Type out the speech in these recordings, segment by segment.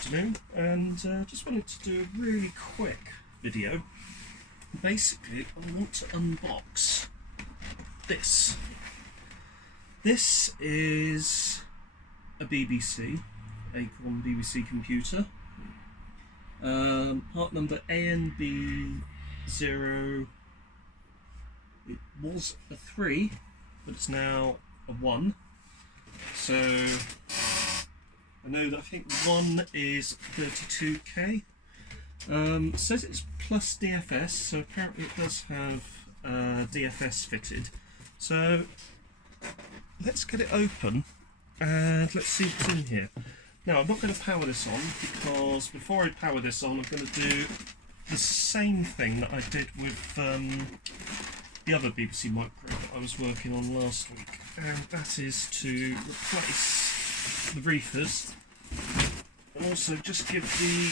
afternoon, and just wanted to do a really quick video. Basically, I want to unbox this. This is a BBC, Acorn BBC computer. Part number ANB0. It was a 3, but it's now a 1. So I know that I think 1 is 32K. It says it's plus DFS, so apparently it does have DFS fitted. So let's get it open and let's see what's in here. Now I'm not going to power this on, because before I power this on I'm going to do the same thing that I did with the other BBC Micro that I was working on last week, and that is to replace the RIFAs and also just give the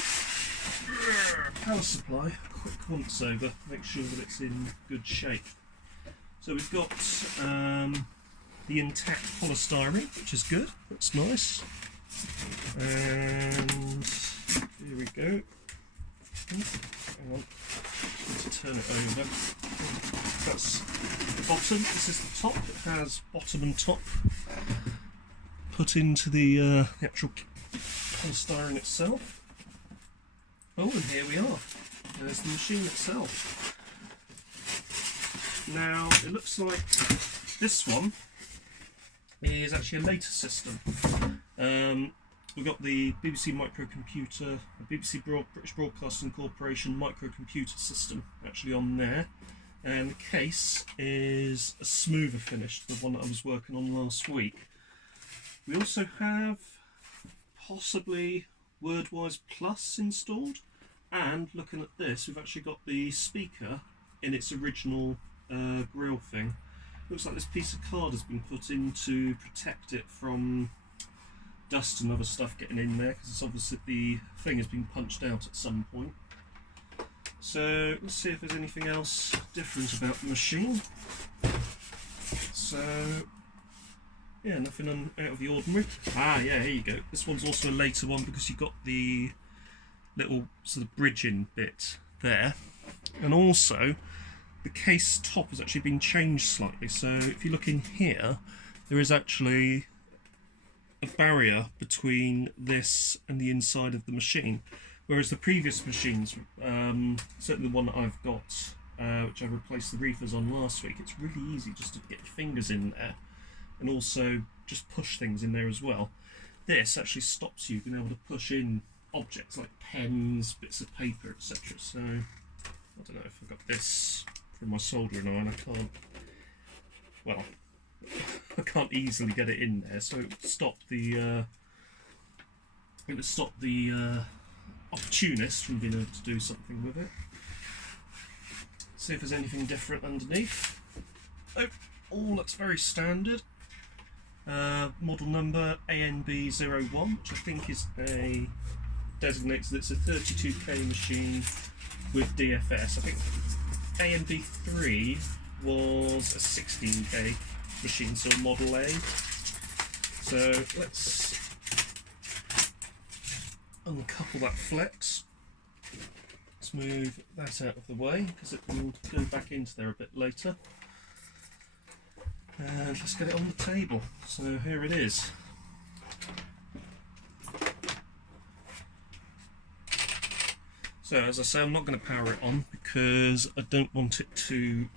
power supply a quick once over, make sure that it's in good shape. So we've got the intact polystyrene, which is good, that's nice. And here we go. Hang on, just need to turn it over. That's the bottom, this is the top. It has bottom and top put into the actual polystyrene itself. Oh, and here we are. There's the machine itself. Now, it looks like this one is actually a later system. We've got the BBC microcomputer, the British Broadcasting Corporation microcomputer system actually on there, and the case is a smoother finish, the one that I was working on last week. We also have possibly Wordwise Plus installed, and looking at this, we've actually got the speaker in its original grill thing. Looks like this piece of card has been put in to protect it from dust and other stuff getting in there, because it's obviously the thing has been punched out at some point. So let's see if there's anything else different about the machine. So yeah, nothing out of the ordinary. Ah yeah, here you go. This one's also a later one because you've got the little sort of bridging bit there, and also the case top has actually been changed slightly. So if you look in here, there is actually a barrier between this and the inside of the machine, whereas the previous machines, certainly the one that I've got, which I replaced the RIFAs on last week, it's really easy just to get your fingers in there and also just push things in there as well. This actually stops you being able to push in objects like pens, bits of paper, etc. So I don't know if I've got this from my soldering iron. I can't easily get it in there, so it would stop the opportunist from being able to do something with it. See if there's anything different underneath. Oh, all looks very standard. Model number ANB01, which I think is designates that it's a 32K machine with DFS. I think ANB3 was a 16K machine, so Model A. So let's uncouple that flex. Let's move that out of the way because it will go back into there a bit later. And let's get it on the table. So here it is. So as I say, I'm not going to power it on because I don't want it to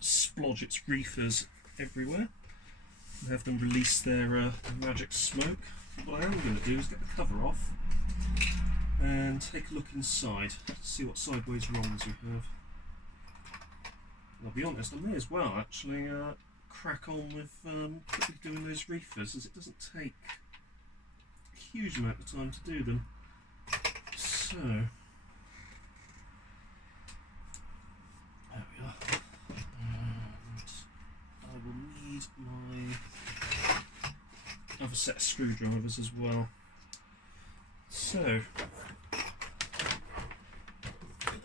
splodge its RIFAs everywhere and have them release their magic smoke. What I am going to do is get the cover off and take a look inside to see what sideways wrongs we have. And I'll be honest, I may as well actually crack on with quickly doing those RIFAs, as it doesn't take a huge amount of time to do them. So there we are. And I will need my other set of screwdrivers as well. So,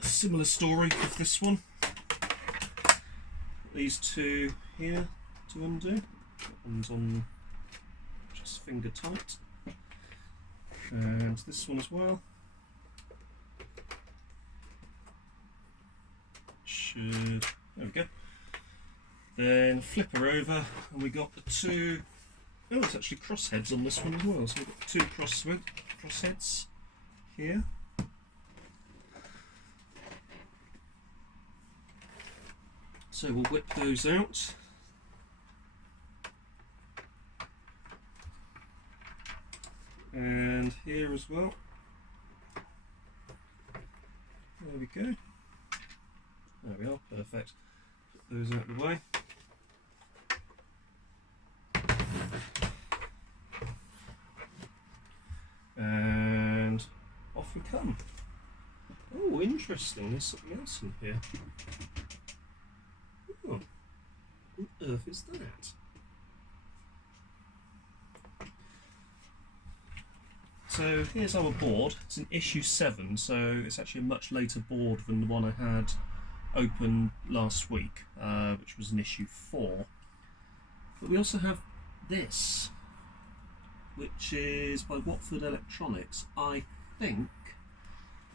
a similar story with this one. These two here to undo. That one's on just finger tight. And this one as well. There we go. Then flip her over, and we got the two. Oh, it's actually crossheads on this one as well. So we've got two crossheads here. So we'll whip those out. And here as well. There we go. There we are, perfect. Put those out of the way. And off we come. Oh, interesting, there's something else in here. Oh, what on earth is that? So here's our board. It's an issue 7, so it's actually a much later board than the one I had open last week, which was an issue 4. But we also have this, which is by Watford Electronics. I think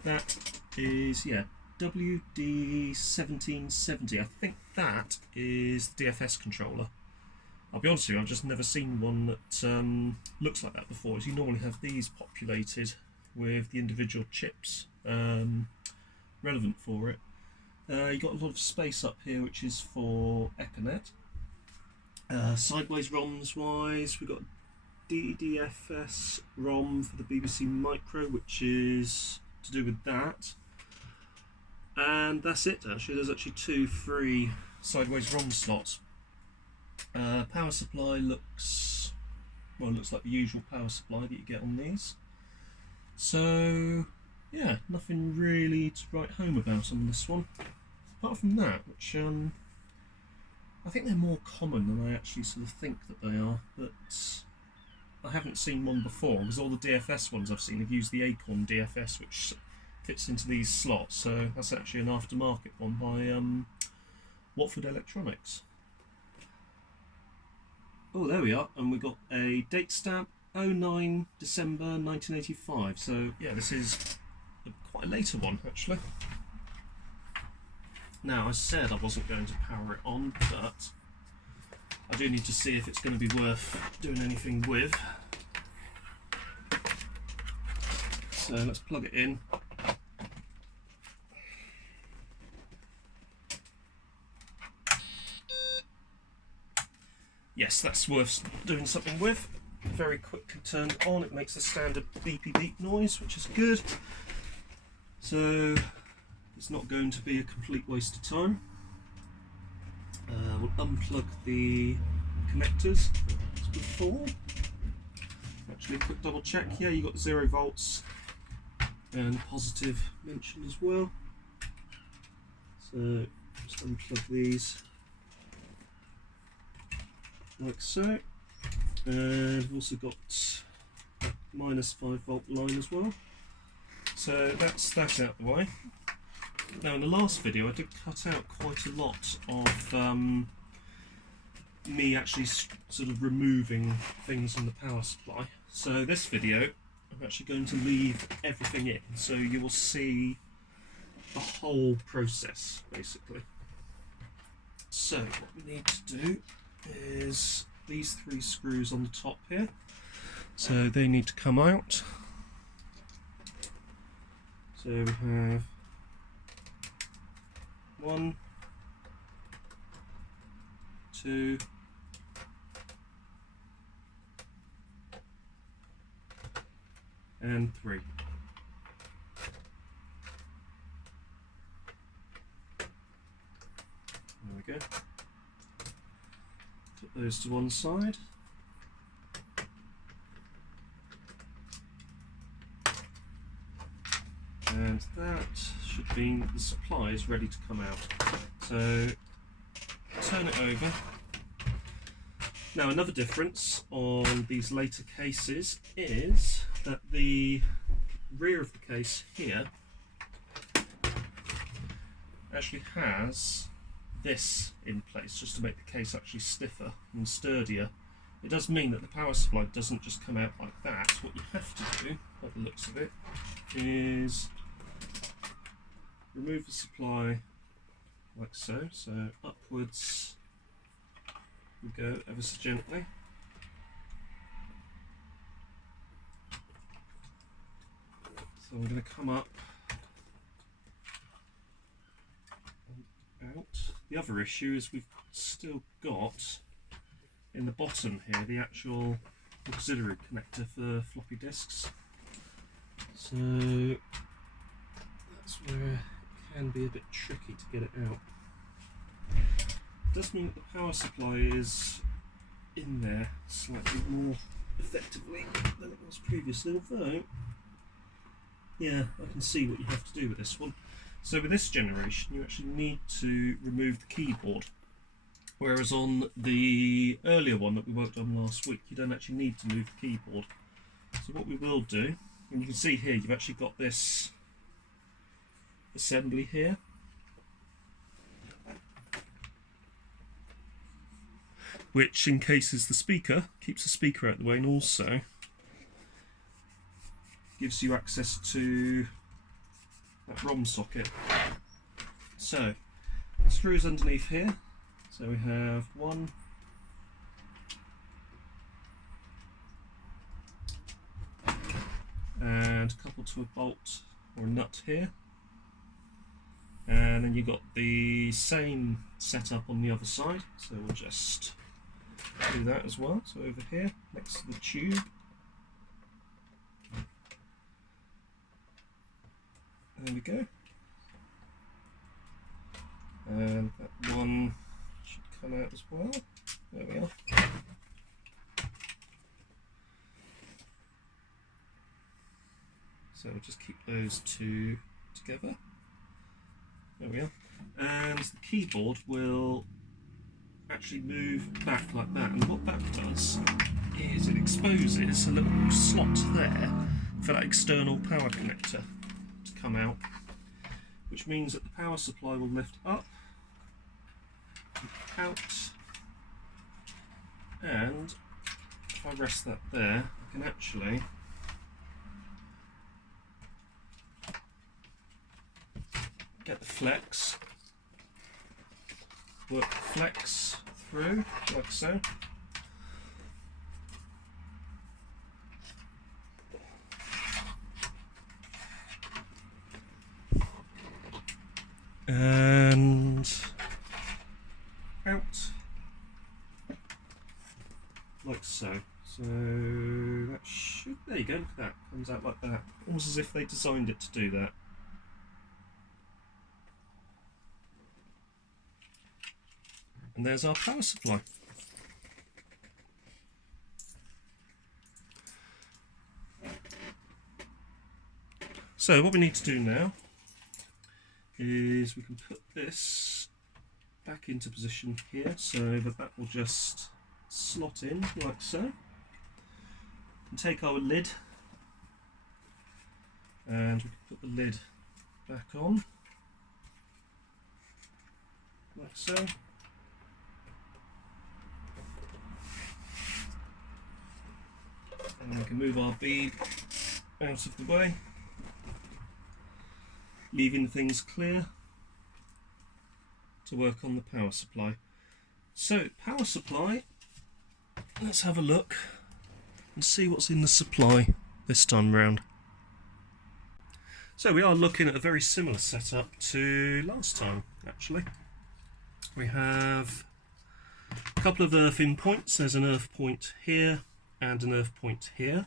that is, yeah, WD1770. I think that is the DFS controller. I'll be honest with you, I've just never seen one that looks like that before. As you normally have these populated with the individual chips relevant for it. You've got a lot of space up here, which is for Ethernet. Sideways ROMs wise, we've got DDFS ROM for the BBC Micro, which is to do with that. And that's it actually. There's actually 2 free sideways ROM slots. Power supply looks like the usual power supply that you get on these. So yeah, nothing really to write home about on this one. Apart from that, which I think they're more common than I actually sort of think that they are, but I haven't seen one before, because all the DFS ones I've seen have used the Acorn DFS, which fits into these slots, so that's actually an aftermarket one by Watford Electronics. Oh, there we are, and we got a date stamp, 09 December 1985, so yeah, this is quite a later one actually. Now, I said I wasn't going to power it on, but I do need to see if it's going to be worth doing anything with. So let's plug it in. Yes, that's worth doing something with. Very quickly turned on, it makes the standard beepy beep noise, which is good. So it's not going to be a complete waste of time. We'll unplug the connectors as before. Actually, a quick double check. Yeah, you got 0 volts and positive mention as well. So just unplug these like so. And we've also got -5 volt line as well. So that's that out the way. Now, in the last video I did cut out quite a lot of me actually sort of removing things from the power supply. So this video I'm actually going to leave everything in, so you will see the whole process basically. So what we need to do is these 3 screws on the top here, so they need to come out. So we have 1, 2, and 3. There we go. Put those to one side. And that should mean the supply is ready to come out. So turn it over. Now, another difference on these later cases is that the rear of the case here actually has this in place just to make the case actually stiffer and sturdier. It does mean that the power supply doesn't just come out like that. What you have to do by the looks of it, is remove the supply like so. So upwards we go ever so gently. So I'm going to come up and out. The other issue is we've still got in the bottom here the actual auxiliary connector for floppy disks. So that's where it can be a bit tricky to get it out. It does mean that the power supply is in there slightly more effectively than it was previously, although yeah, I can see what you have to do with this one. So with this generation you actually need to remove the keyboard, whereas on the earlier one that we worked on last week you don't actually need to move the keyboard. So what we will do, and you can see here you've actually got this assembly here, which encases the speaker, keeps the speaker out of the way, and also gives you access to that ROM socket. So the screws underneath here, so we have one, and coupled to a bolt or a nut here, and then you've got the same setup on the other side, so we'll just do that as well. So over here next to the tube, there we go, and that one should come out as well. There we are. So we'll just keep those two together. There we are. And the keyboard will actually move back like that, and what that does is it exposes a little slot there for that external power connector to come out, which means that the power supply will lift up, out, and if I rest that there, I can actually get the flex, work the flex through like so. And out like so. So that should, there you go, look at that, comes out like that, almost as if they designed it to do that. And there's our power supply. So what we need to do now is we can put this back into position here, so that will just slot in like so. And take our lid, and we can put the lid back on like so. And we can move our bead out of the way, leaving things clear to work on the power supply. So, power supply, let's have a look and see what's in the supply this time round. So we are looking at a very similar setup to last time, actually. We have a couple of earth-in points. There's an earth point here and an earth point here.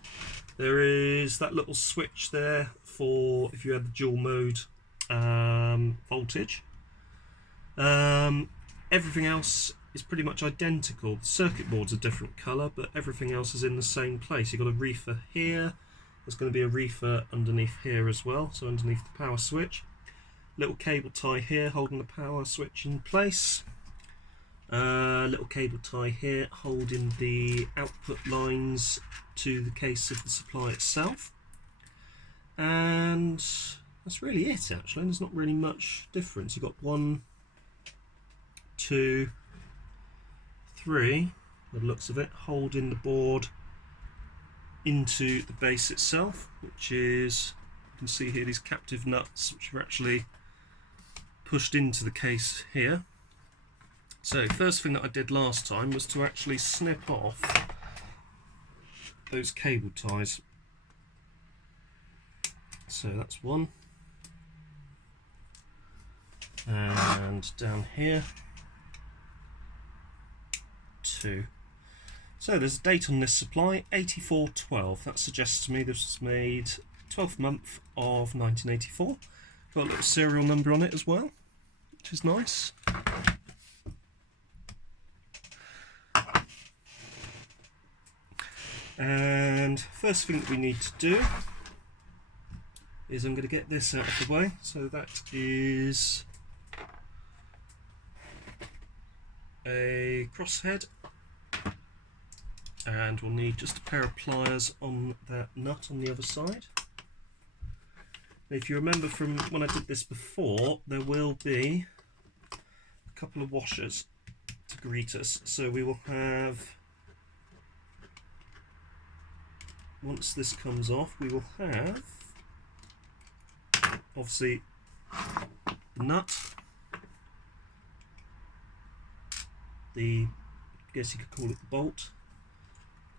There is that little switch there for if you had the dual mode voltage. Everything else is pretty much identical. The circuit board's a different colour, but everything else is in the same place. You've got a RIFA here, there's going to be a RIFA underneath here as well, so underneath the power switch. Little cable tie here holding the power switch in place. Little cable tie here holding the output lines to the case of the supply itself. And that's really it, actually. There's not really much difference. You've got 1, 2, 3, by the looks of it, holding the board into the base itself, which is, you can see here, these captive nuts which are actually pushed into the case here. So first thing that I did last time was to actually snip off those cable ties. So that's one, and down here 2. So there's a date on this supply, 84/12. That suggests to me this was made 12th month of 1984. Got a little serial number on it as well, which is nice. And first thing that we need to do is I'm going to get this out of the way. So that is a crosshead, and we'll need just a pair of pliers on that nut on the other side. Now, if you remember from when I did this before, there will be a couple of washers to greet us. So we will have, once this comes off, we will have obviously the nut, the, I guess you could call it the bolt,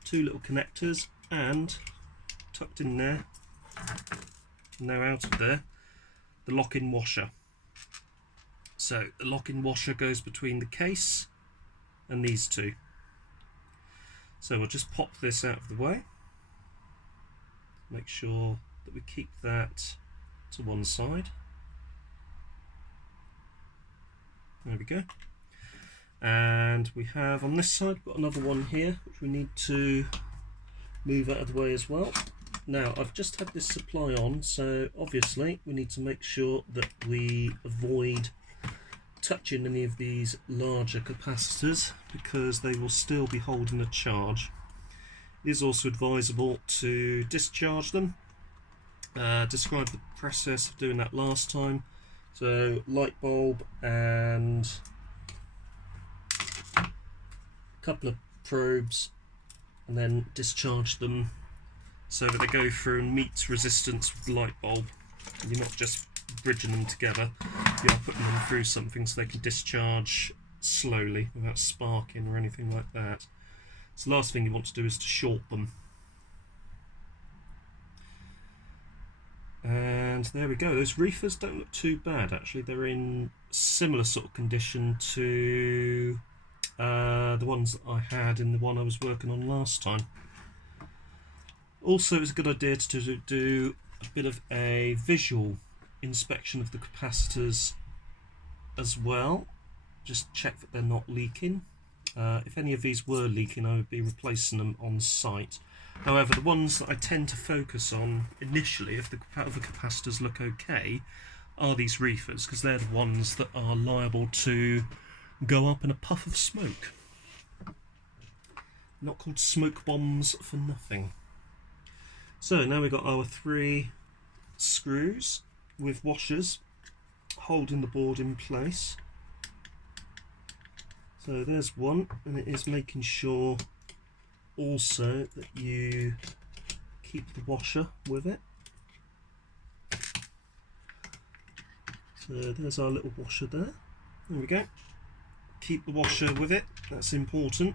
2 little connectors, and tucked in there, now out of there, the lock-in washer. So the lock-in washer goes between the case and these two. So we'll just pop this out of the way, make sure that we keep that to one side. There we go. And we have on this side got another one here which we need to move out of the way as well. Now I've just had this supply on, so obviously we need to make sure that we avoid touching any of these larger capacitors because they will still be holding a charge. It is also advisable to discharge them. Describe the process of doing that last time. So light bulb and a couple of probes, and then discharge them so that they go through and meet resistance with the light bulb. You're not just bridging them together, you are putting them through something so they can discharge slowly without sparking or anything like that. So the last thing you want to do is to short them. And there we go. Those RIFAs don't look too bad actually. They're in similar sort of condition to the ones that I had in the one I was working on last time. Also, it's a good idea to do a bit of a visual inspection of the capacitors as well. Just check that they're not leaking. If any of these were leaking, I would be replacing them on site. However, the ones that I tend to focus on initially, if the other capacitors look okay, are these RIFAs, because they're the ones that are liable to go up in a puff of smoke. Not called smoke bombs for nothing. So now we've got our 3 screws with washers holding the board in place. So there's one, and it is making sure also that you keep the washer with it. So there's our little washer there. There we go. Keep the washer with it, that's important.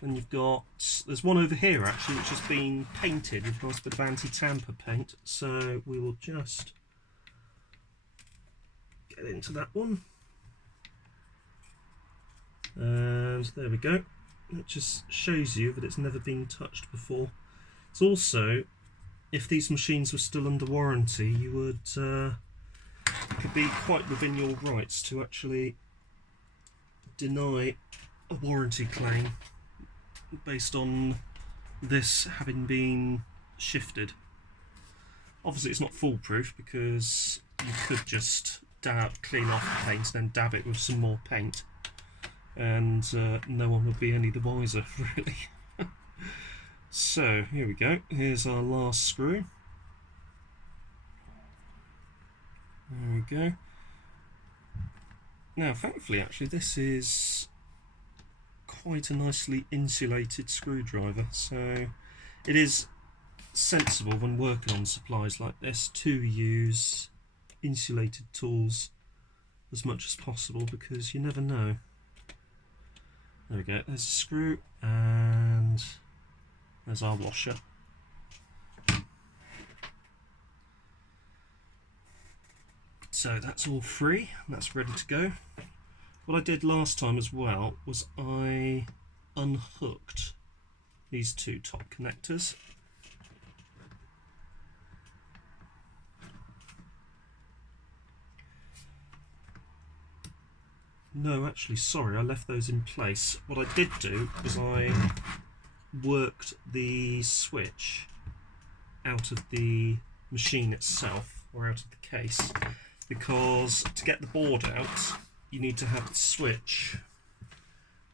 And you've got, there's one over here actually which has been painted with a nice bit of anti-tamper paint, so we will just get into that one. And there we go. It just shows you that it's never been touched before. It's also, if these machines were still under warranty, you would could be quite within your rights to actually deny a warranty claim based on this having been shifted. Obviously it's not foolproof because you could just clean off the paint and then dab it with some more paint, and no one would be any the wiser really. So here we go, here's our last screw. There we go. Now thankfully actually this is quite a nicely insulated screwdriver, so it is sensible when working on supplies like this to use insulated tools as much as possible, because you never know. There we go, there's a screw and there's our washer. So that's all free, that's ready to go. What I did last time as well was I unhooked these two top connectors. No, actually, sorry, I left those in place. What I did do was I worked the switch out of the machine itself, or out of the case, because to get the board out, you need to have the switch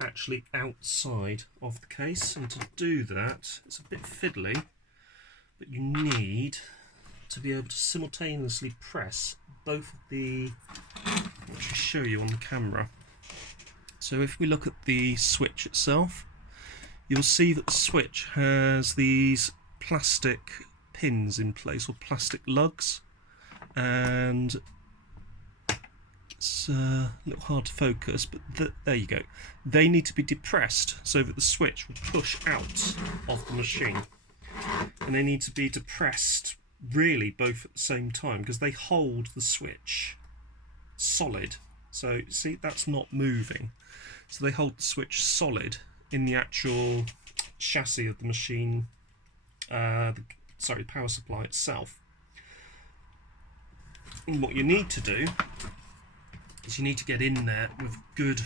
actually outside of the case, and to do that, it's a bit fiddly, but you need to be able to simultaneously press both of the, I'll actually show you on the camera. So if we look at the switch itself, you'll see that the switch has these plastic pins in place, or plastic lugs, and it's a little hard to focus, but there you go. They need to be depressed so that the switch will push out of the machine, and they need to be depressed really both at the same time, because they hold the switch solid. So see, that's not moving, so they hold the switch solid in the actual chassis of the machine, sorry, power supply itself. And what you need to do is you need to get in there with a good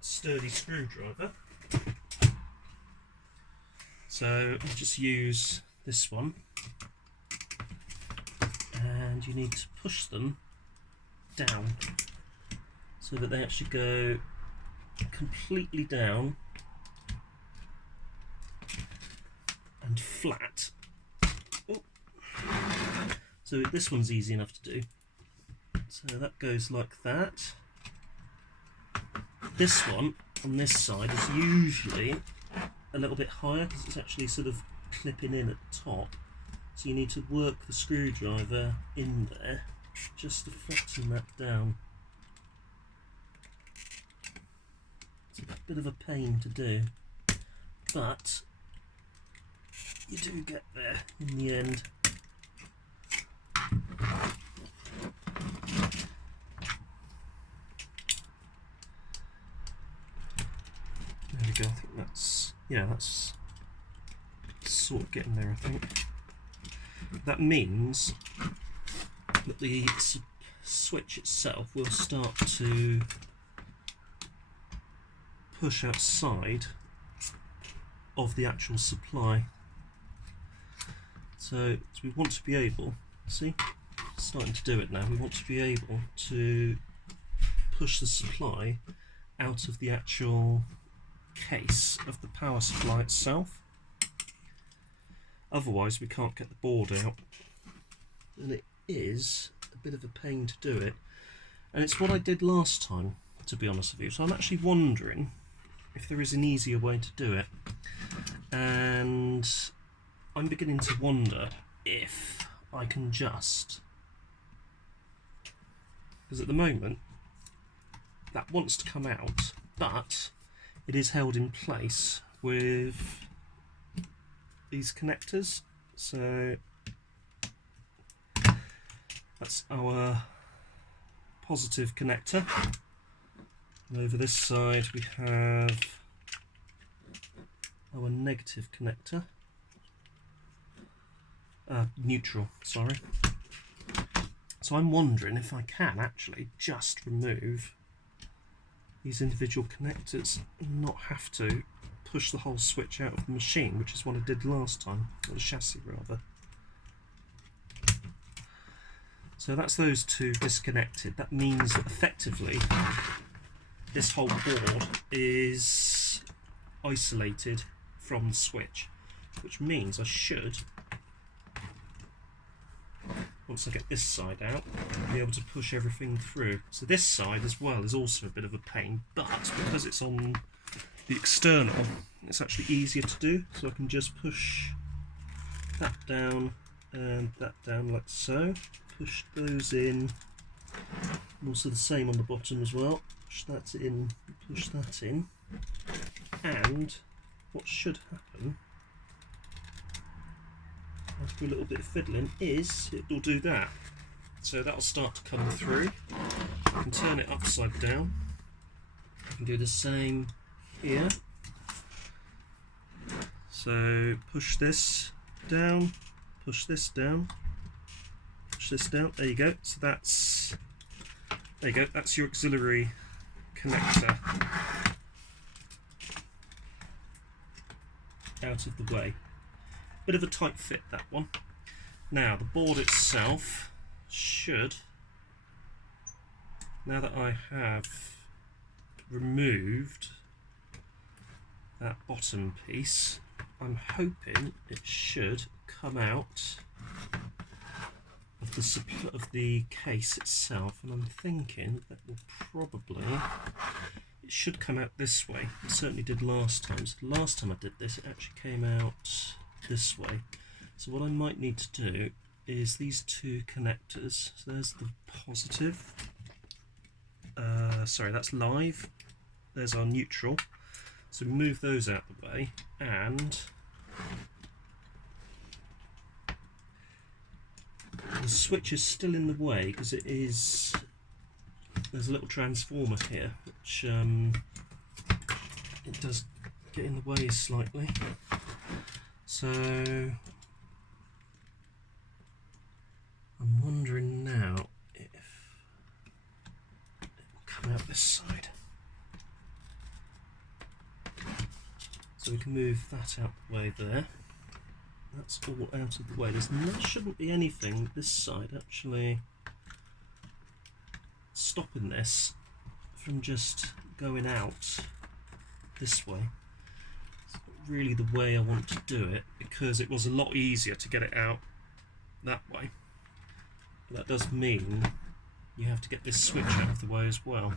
sturdy screwdriver. So I'll just use this one, and you need to push them down so that they actually go completely down and flat. Oh. So this one's easy enough to do. So that goes like that. This one on this side is usually a little bit higher because it's actually sort of clipping in at the top. So you need to work the screwdriver in there just to flatten that down. It's a bit of a pain to do, but you do get there in the end. There we go, I think that's, yeah, that's sort of getting there, I think. That means that the switch itself will start to push outside of the actual supply. So we want to be able, see, starting to do it now, we want to be able to push the supply out of the actual case of the power supply itself. Otherwise we can't get the board out, and it is a bit of a pain to do it, and it's what I did last time, to be honest with you. So I'm actually wondering if there is an easier way to do it, and I'm beginning to wonder if I can just, because at the moment that wants to come out, but it is held in place with these connectors. So that's our positive connector, and over this side we have our negative connector, neutral, sorry. So I'm wondering if I can actually just remove these individual connectors and not have to push the whole switch out of the machine, which is what I did last time, or the chassis rather. So that's those two disconnected. That means that effectively this whole board is isolated from the switch, which means I should once I get this side out, I'll be able to push everything through. So this side as well is also a bit of a pain, but because it's on the external, it's actually easier to do. So I can just push that down and that down like so. Push those in. And also the same on the bottom as well. Push that in, push that in. And what should happen, after a little bit of fiddling, is it'll do that. So that'll start to come through. I can turn it upside down. I can do the same here. So push this down, push this down, push this down. There you go. So that's, there you go. That's your auxiliary connector out of the way. Bit of a tight fit, that one. Now the board itself should, now that I have removed that bottom piece, I'm hoping it should come out of the case itself, and I'm thinking that will probably, it should come out this way. It certainly did last time. So the last time I did this, it actually came out this way. So what I might need to do is these two connectors. So there's the positive. Sorry, that's live. There's our neutral. So move those out of the way, and the switch is still in the way because it is, there's a little transformer here which it does get in the way slightly. So I'm wondering now if it will come out this side. So we can move that out the way there. That's all out of the way. There shouldn't be anything this side actually stopping this from just going out this way. It's not really the way I want to do it, because it was a lot easier to get it out that way. But that does mean you have to get this switch out of the way as well.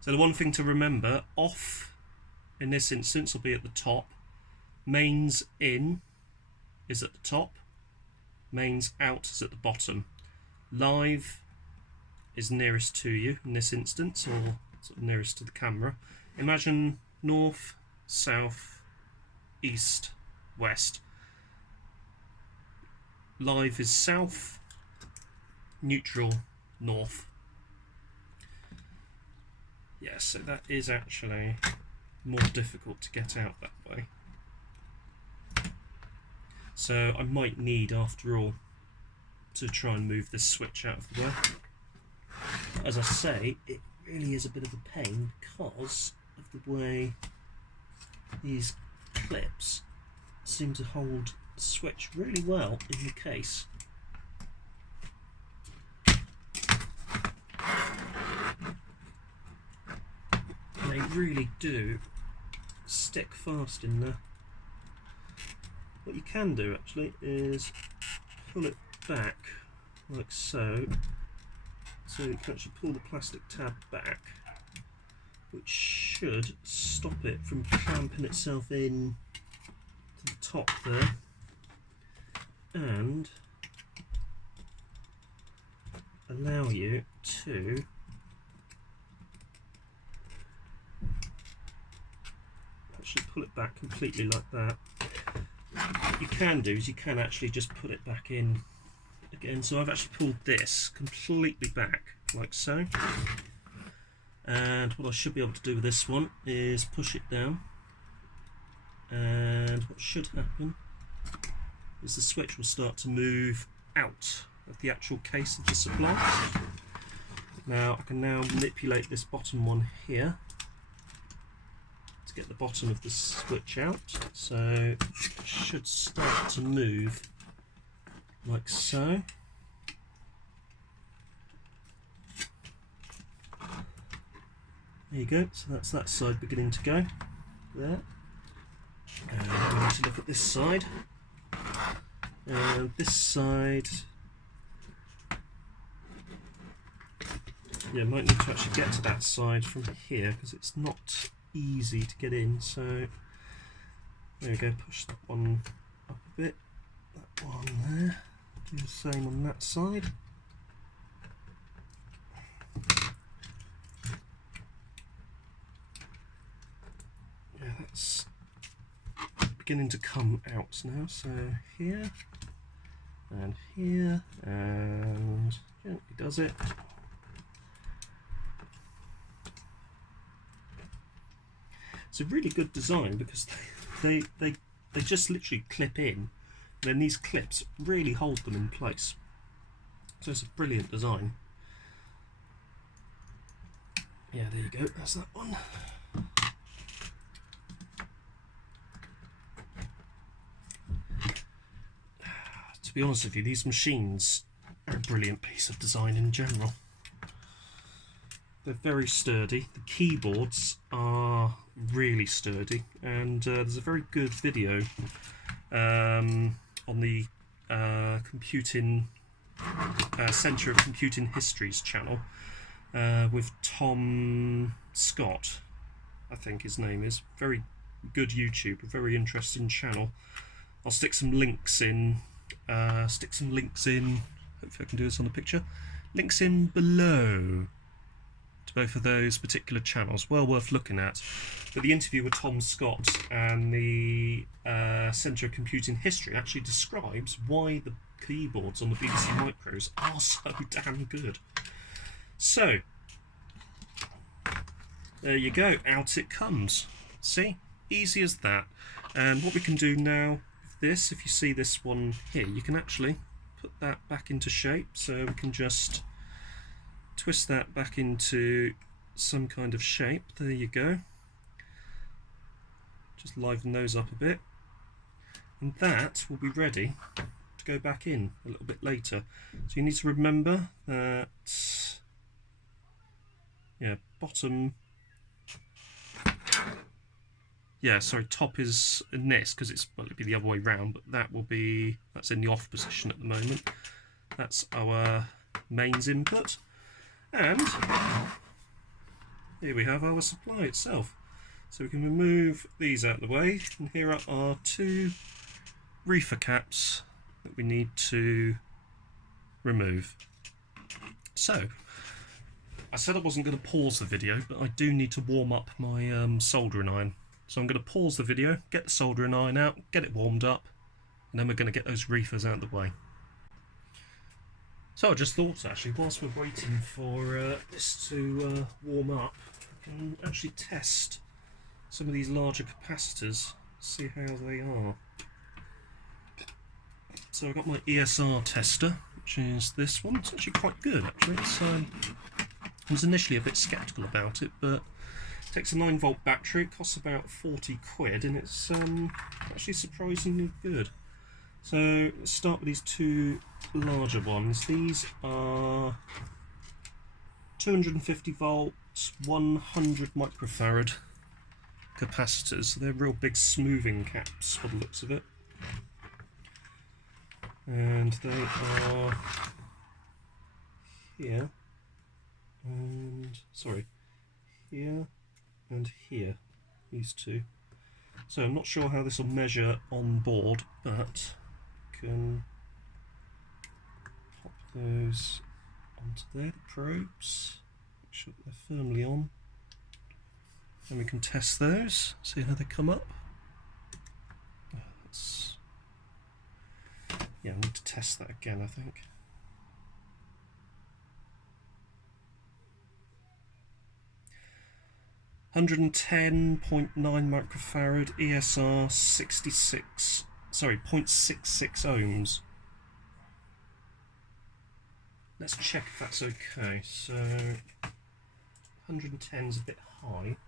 So the one thing to remember, off in this instance will be at the top. Mains in is at the top. Mains out is at the bottom. Live is nearest to you in this instance, or sort of nearest to the camera. Imagine north, south, east, west. Live is south, neutral, north. Yeah, so that is actually more difficult to get out that way. So I might need, after all, to try and move this switch out of the way. As I say, it really is a bit of a pain because of the way these clips seem to hold the switch really well in the case. They really do stick fast in there. What you can do actually is pull it back like so. So you can actually pull the plastic tab back, which should stop it from clamping itself in to the top there, and allow you to actually pull it back completely like that. What you can do is you can actually just put it back in again. So I've actually pulled this completely back like so, and what I should be able to do with this one is push it down, and what should happen is the switch will start to move out of the actual case of the supply. Now I can now manipulate this bottom one here to get the bottom of the switch out, so it should start to move like so. There you go, so that's that side beginning to go there. And we need to look at this side. And this side, yeah, might need to actually get to that side from here because it's not easy to get in. So there we go, push that one up a bit, that one there, do the same on that side. Yeah, that's beginning to come out now, so here, and gently does it. It's a really good design because they just literally clip in, and then these clips really hold them in place. So it's a brilliant design. Yeah, there you go, that's that one. To be honest with you, these machines are a brilliant piece of design in general. They're very sturdy. The keyboards are really sturdy, and there's a very good video on the Centre of Computing History's channel with Tom Scott, I think his name is. Very good YouTube, a very interesting channel. I'll stick some links in. Hopefully I can do this on the picture. Links in below to both of those particular channels. Well worth looking at. But the interview with Tom Scott and the Centre of Computing History actually describes why the keyboards on the BBC Micros are so damn good. So there you go, out it comes. See? Easy as that. And what we can do now with this, if you see this one here, you can actually put that back into shape. So we can just twist that back into some kind of shape. There you go. Just liven those up a bit. And that will be ready to go back in a little bit later. So you need to remember that, yeah, bottom, yeah, sorry, top is in this because it'll be the other way round, but that's in the off position at the moment. That's our mains input, and here we have our supply itself. So we can remove these out of the way, and here are our two RIFA caps that we need to remove. So I said I wasn't going to pause the video, but I do need to warm up my soldering iron. So I'm going to pause the video, get the soldering iron out, get it warmed up, and then we're going to get those RIFAs out of the way. So I just thought, actually, whilst we're waiting for this to warm up, I can actually test some of these larger capacitors, see how they are. So I've got my ESR tester, which is this one. It's actually quite good, actually. I was initially a bit sceptical about it, but it takes a 9-volt battery, it costs about 40 quid, and it's actually surprisingly good. So let's start with these two larger ones. These are 250 volts, 100 microfarad capacitors. So they're real big smoothing caps by the looks of it. And they are here, and sorry, here and here, these two. So I'm not sure how this will measure on board, but can pop those onto there, the probes, make sure that they're firmly on, and we can test those, see how they come up. Yeah, I need to test that again, I think. .10.9 microfarad, ESR 66, sorry, 0.66 ohms. Let's check if that's okay. So 110 is a bit high.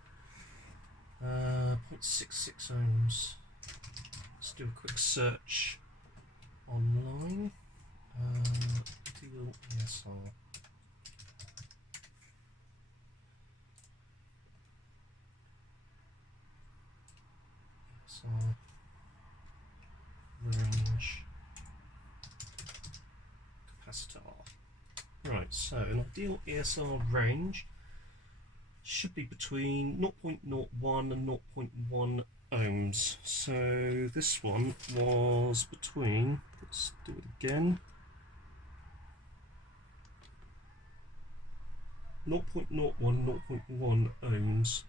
0.66 ohms. Let's do a quick search online. Deal ESR. ESR range. ideal ESR range should be between 0.01 and 0.1 ohms. So this one was between, let's do it again, 0.01 and 0.1 ohms.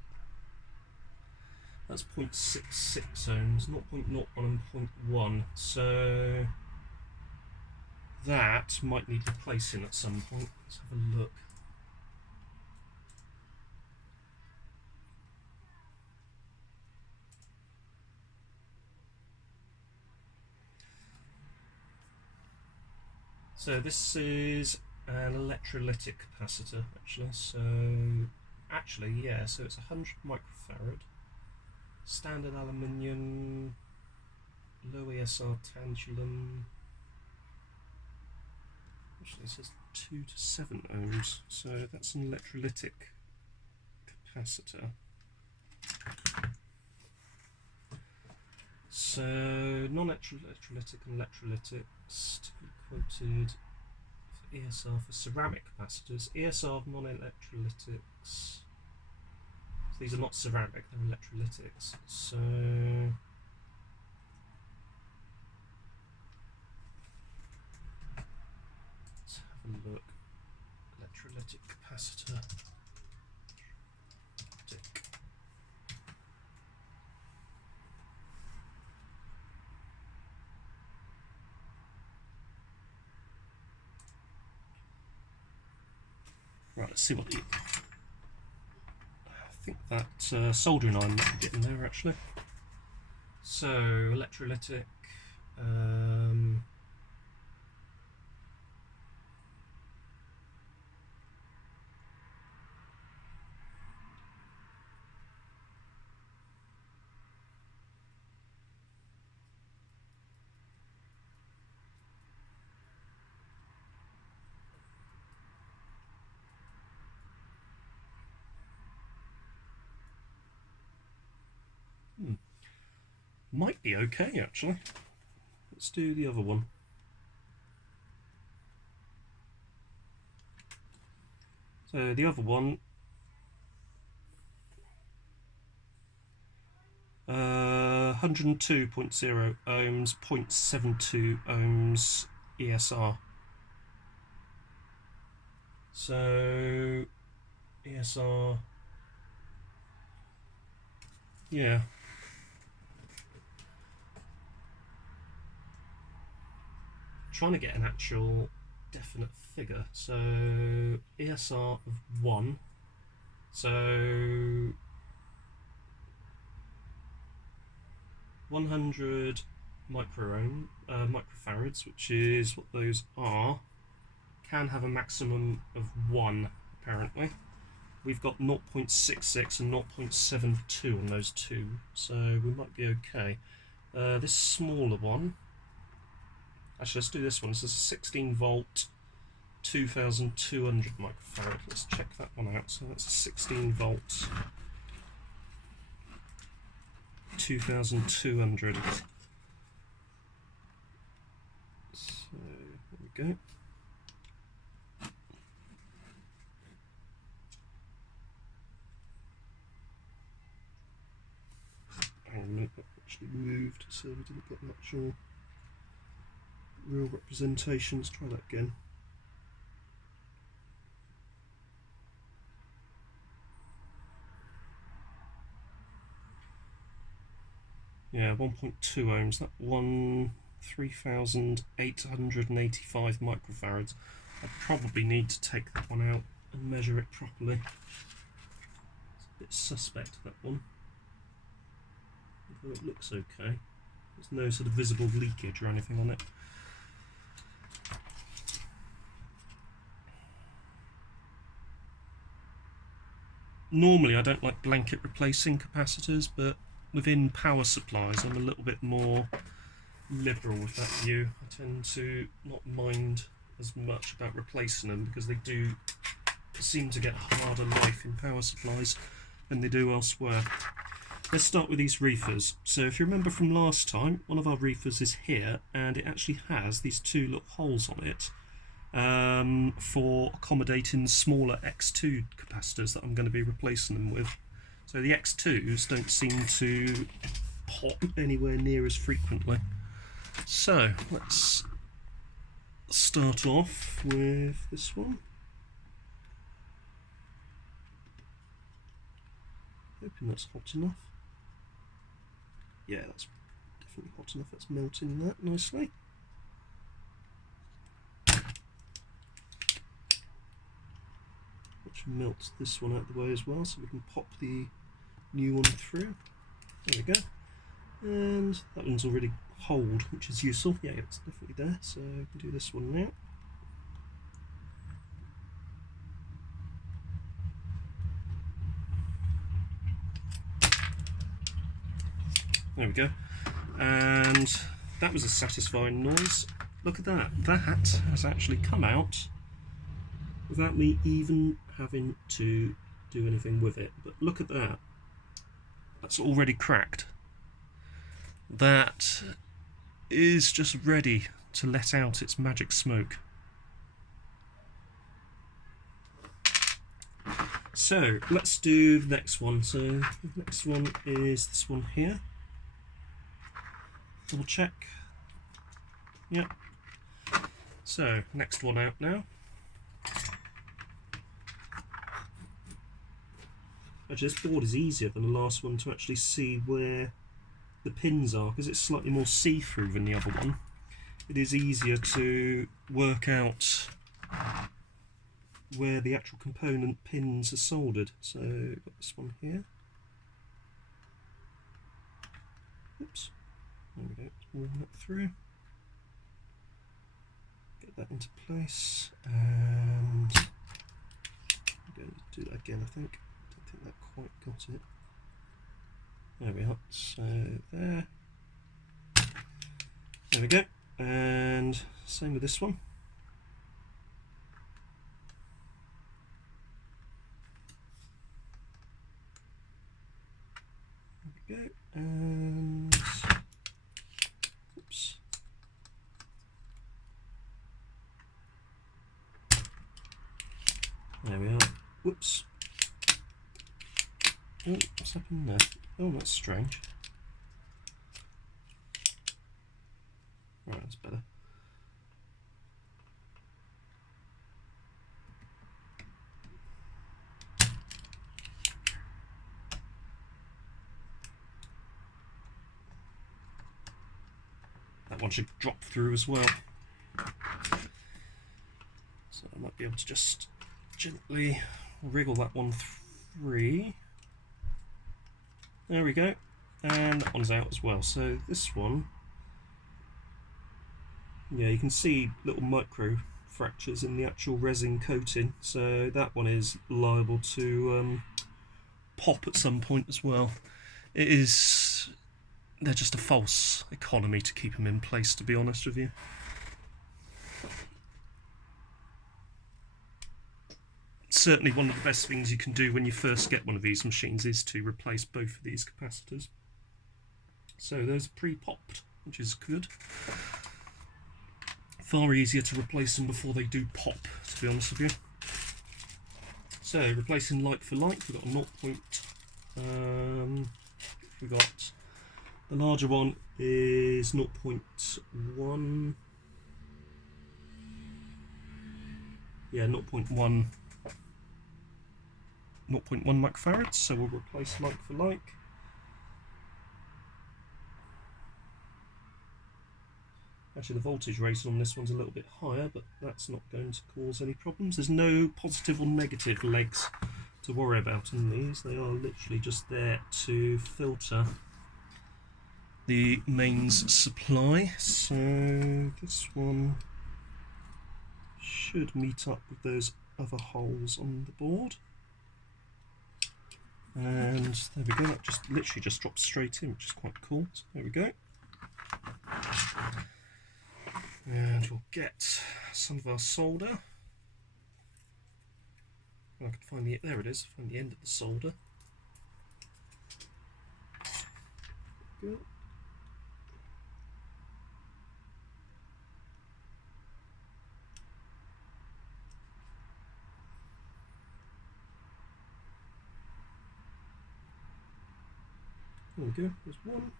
That's 0.66 ohms, 0.01 and 0.1. So that might need replacing at some point. Let's have a look. So this is an electrolytic capacitor, actually. So yeah, so it's 100 microfarad, standard aluminium, low ESR tantalum. Actually, it says 2 to 7 ohms, so that's an electrolytic capacitor. So non-electrolytic and electrolytics to be quoted for ESR for ceramic capacitors. ESR of non-electrolytics. So these are not ceramic, they're electrolytics. So let's have a look. Electrolytic capacitor. Right, let's see what the... I think that soldering iron might be getting there actually. So, electrolytic... might be okay actually. Let's do the other one. So the other one, 102.0 ohms, 0.72 ohms ESR. So ESR, yeah. Trying to get an actual definite figure. So ESR of 1, so 100 microfarads, which is what those are, can have a maximum of 1 apparently. We've got 0.66 and 0.72 on those two, so we might be okay. This smaller one, actually let's do this one. This is a 16 volt 2200 microfarad. Let's check that one out. So that's a 16 volt 2200. So there we go. Hang on a minute, that actually moved, so we didn't get an actual real representation. Let's try that again. Yeah, 1.2 ohms. That one, 3,885 microfarads. I probably need to take that one out and measure it properly. It's a bit suspect, that one. Although it looks okay. There's no sort of visible leakage or anything on it. Normally I don't like blanket replacing capacitors, but within power supplies I'm a little bit more liberal with that view. I tend to not mind as much about replacing them because they do seem to get a harder life in power supplies than they do elsewhere. Let's start with these RIFAs. So if you remember from last time, one of our RIFAs is here and it actually has these two little holes on it for accommodating smaller X2 capacitors that I'm going to be replacing them with. So the X2s don't seem to pop anywhere near as frequently. So let's start off with this one. Hoping that's hot enough. Yeah, that's definitely hot enough. That's melting that nicely. Let's melt this one out of the way as well, so we can pop the new one through. There we go. And that one's already holed, which is useful. Yeah, it's definitely there. So we can do this one now. There we go. And that was a satisfying noise. Look at that. That has actually come out without me even having to do anything with it. But look at that. That's already cracked. That is just ready to let out its magic smoke. So let's do the next one. So the next one is this one here. Double check. Yep. So next one out now. Actually, this board is easier than the last one to actually see where the pins are, because it's slightly more see-through than the other one. It is easier to work out where the actual component pins are soldered. So we've got this one here. Oops. There we go. Warm that through. Get that into place, and I'm going to do that again. I think. Don't think that quite got it. There we are. So there. There we go. And same with this one. There we go. And oops. There we are. Whoops. Oh, what's happened there? Oh, that's strange. Right, that's better. That one should drop through as well. So I might be able to just gently wriggle that one free. There we go. And that one's out as well. So this one, yeah, you can see little micro fractures in the actual resin coating. So that one is liable to pop at some point as well. It is, they're just a false economy to keep them in place, to be honest with you. Certainly one of the best things you can do when you first get one of these machines is to replace both of these capacitors. So those are pre-popped, which is good. Far easier to replace them before they do pop, to be honest with you. So replacing like for like, we've got a 0. We got the larger one is 0.1. Yeah, 0.1 microfarads, so we'll replace like for like. Actually, the voltage rating on this one's a little bit higher, but that's not going to cause any problems. There's no positive or negative legs to worry about on these. They are literally just there to filter the mains supply. So this one should meet up with those other holes on the board. And there we go, that just literally just drops straight in, which is quite cool. So there we go. And we'll get some of our solder. I can find the, there it is, find the end of the solder. Good. There we go, there's one.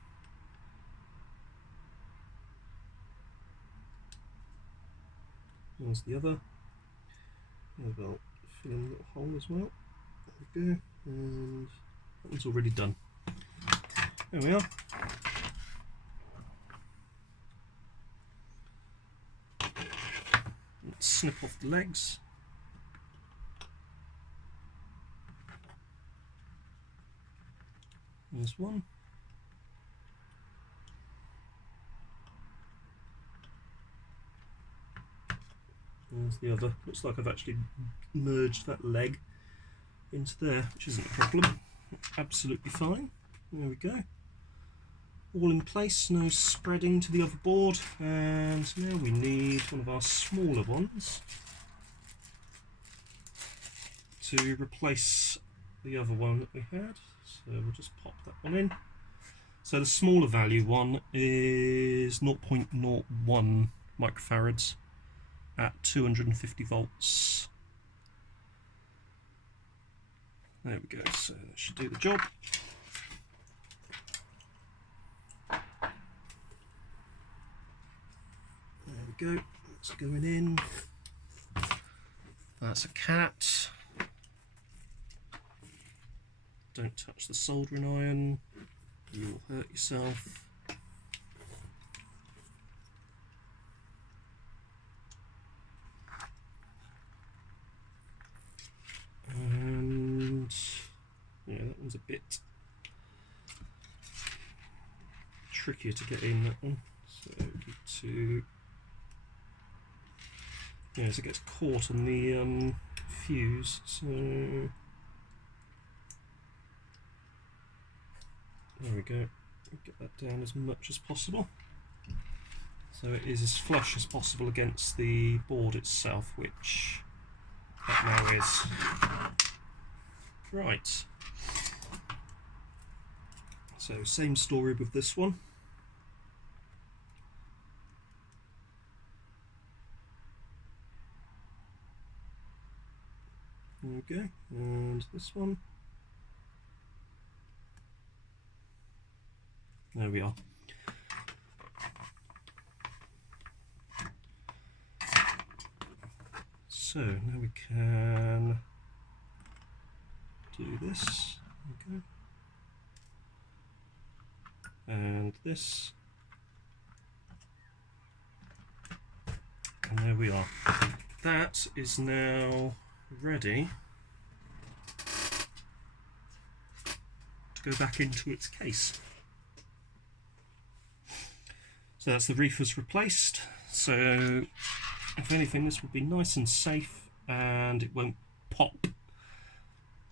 There's the other. Maybe I'll fill in a little hole as well. There we go, and that one's already done. There we are. Let's snip off the legs. There's one. There's the other. Looks like I've actually merged that leg into there, which isn't a problem. Absolutely fine. There we go. All in place, no spreading to the other board. And now we need one of our smaller ones to replace the other one that we had. So we'll just pop that one in. So the smaller value one is 0.01 microfarads at 250 volts. There we go, so that should do the job. There we go, that's going in. That's a cat. Don't touch the soldering iron, you'll hurt yourself. And yeah, that one's a bit trickier to get in, that one. So we need to, yeah, so it gets caught on the fuse. So there we go. Get that down as much as possible. So it is as flush as possible against the board itself, which that now is. Right. So same story with this one. There we go. And this one. There we are. So now we can do this. Okay. And this. And there we are. That is now ready to go back into its case. So that's the RIFA's replaced. So if anything, this will be nice and safe and it won't pop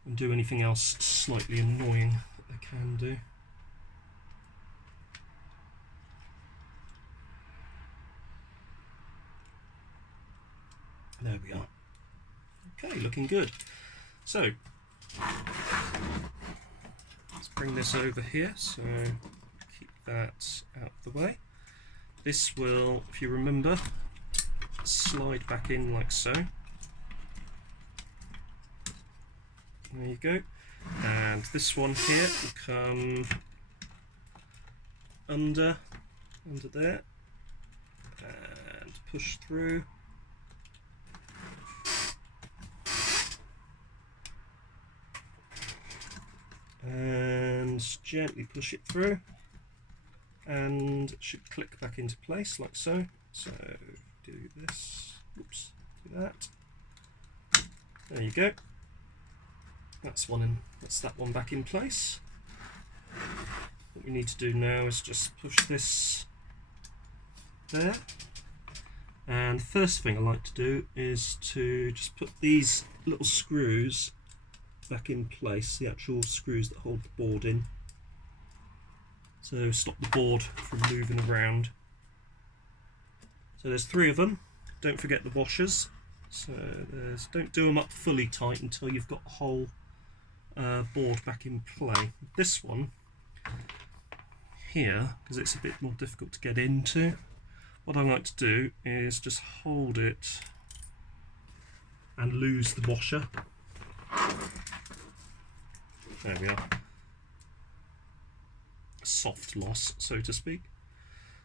and do anything else slightly annoying that they can do. There we are. Okay, looking good. So let's bring this over here, so keep that out of the way. This will, if you remember, slide back in like so. There you go. And this one here will come under there and push through. And gently push it through, and it should click back into place like so. So do this, oops, do that. There you go. That's one in, that's that one back in place. What we need to do now is just push this there. And the first thing I like to do is to just put these little screws back in place, the actual screws that hold the board in. So stop the board from moving around. So there's 3 of them. Don't forget the washers. So don't do them up fully tight until you've got the whole board back in play. This one here, because it's a bit more difficult to get into, what I like to do is just hold it and lose the washer. There we are. soft loss, so to speak.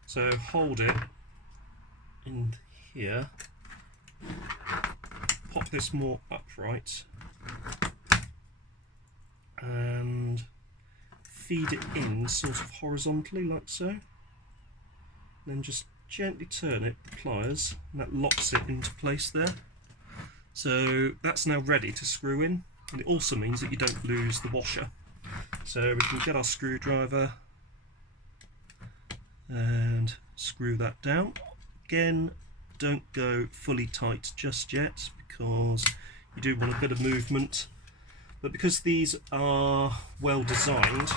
So hold it in here, pop this more upright, and feed it in sort of horizontally like so. Then just gently turn it with the pliers, and that locks it into place there. So that's now ready to screw in, and it also means that you don't lose the washer. So we can get our screwdriver and screw that down. Again, don't go fully tight just yet because you do want a bit of movement, but because these are well designed,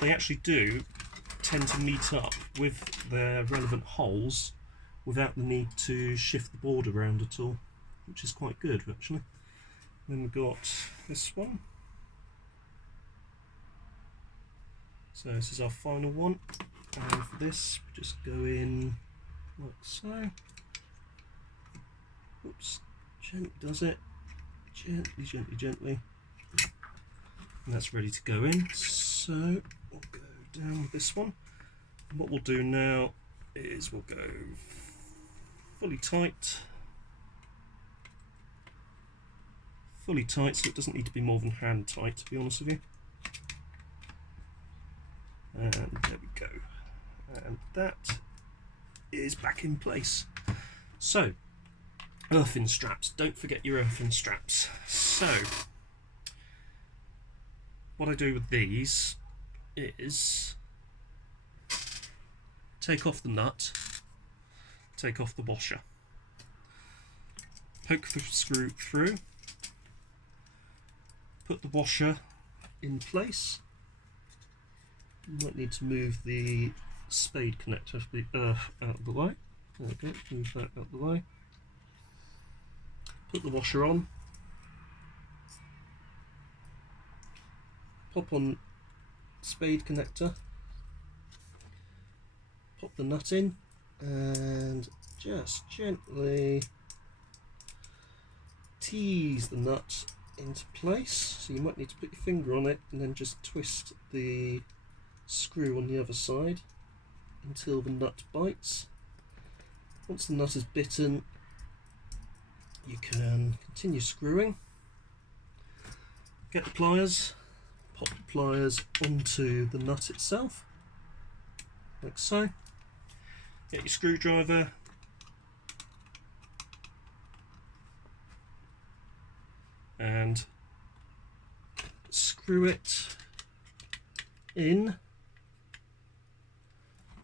they actually do tend to meet up with their relevant holes without the need to shift the board around at all, which is quite good actually. Then we've got this one. So this is our final one, and for this we just go in like so. Oops, gently does it, gently, gently, gently, and that's ready to go in. So we'll go down with this one, and what we'll do now is we'll go fully tight, so it doesn't need to be more than hand tight, to be honest with you. And there we go, and that is back in place. So earthing straps, don't forget your earthing straps. So what I do with these is take off the nut, take off the washer, poke the screw through, put the washer in place. You might need to move the spade connector out of the way. There we go, move that out of the way. Put the washer on, pop on spade connector, pop the nut in, and just gently tease the nut into place. So you might need to put your finger on it and then just twist the screw on the other side until the nut bites. Once the nut is bitten, you can continue screwing. Get the pliers, pop the pliers onto the nut itself, like so. Get your screwdriver, and screw it in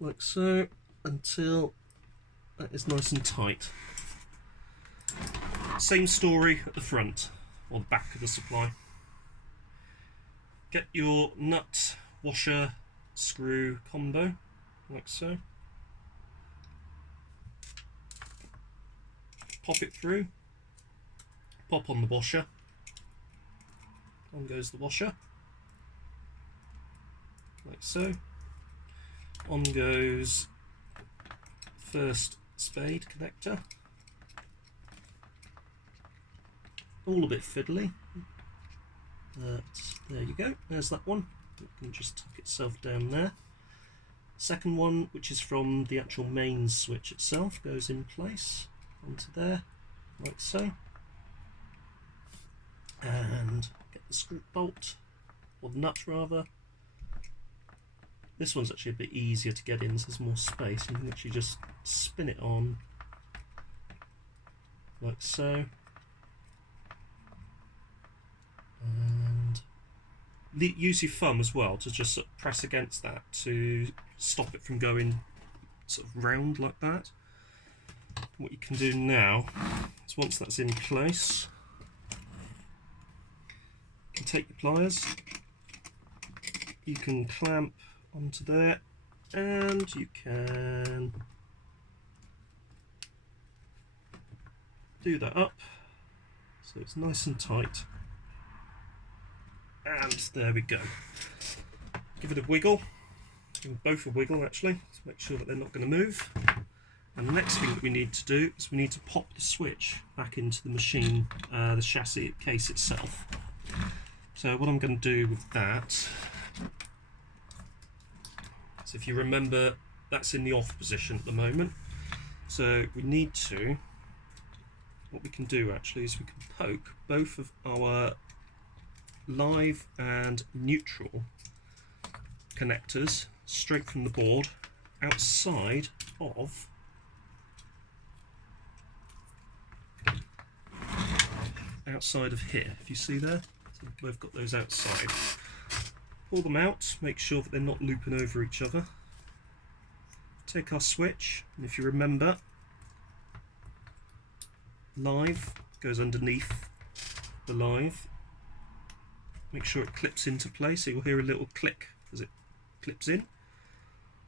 like so until that is nice and tight. Same story at the front or the back of the supply. Get your nut, washer, screw combo like so. Pop it through, pop on the washer, on goes the washer, like so. On goes first spade connector. All a bit fiddly, but there you go, there's that one. It can just tuck itself down there. Second one, which is from the actual mains switch itself, goes in place onto there, like so. And get the screw bolt, or the nut rather. This one's actually a bit easier to get in, so there's more space. You can actually just spin it on, like so. And use your thumb as well to just sort of press against that to stop it from going sort of round like that. What you can do now is once that's in place, you can take your pliers, you can clamp onto there, and you can do that up so it's nice and tight. And there we go. Give it a wiggle, give them both a wiggle actually, to make sure that they're not going to move. And the next thing that we need to do is we need to pop the switch back into the machine, the chassis case itself. So what I'm going to do with that So if you remember, that's in the off position at the moment. So we need to, what we can do actually is we can poke both of our live and neutral connectors straight from the board outside of here. If you see there, so we've both got those outside. Pull them out, make sure that they're not looping over each other. Take our switch, and if you remember, live goes underneath the live. Make sure it clips into place, so you'll hear a little click as it clips in.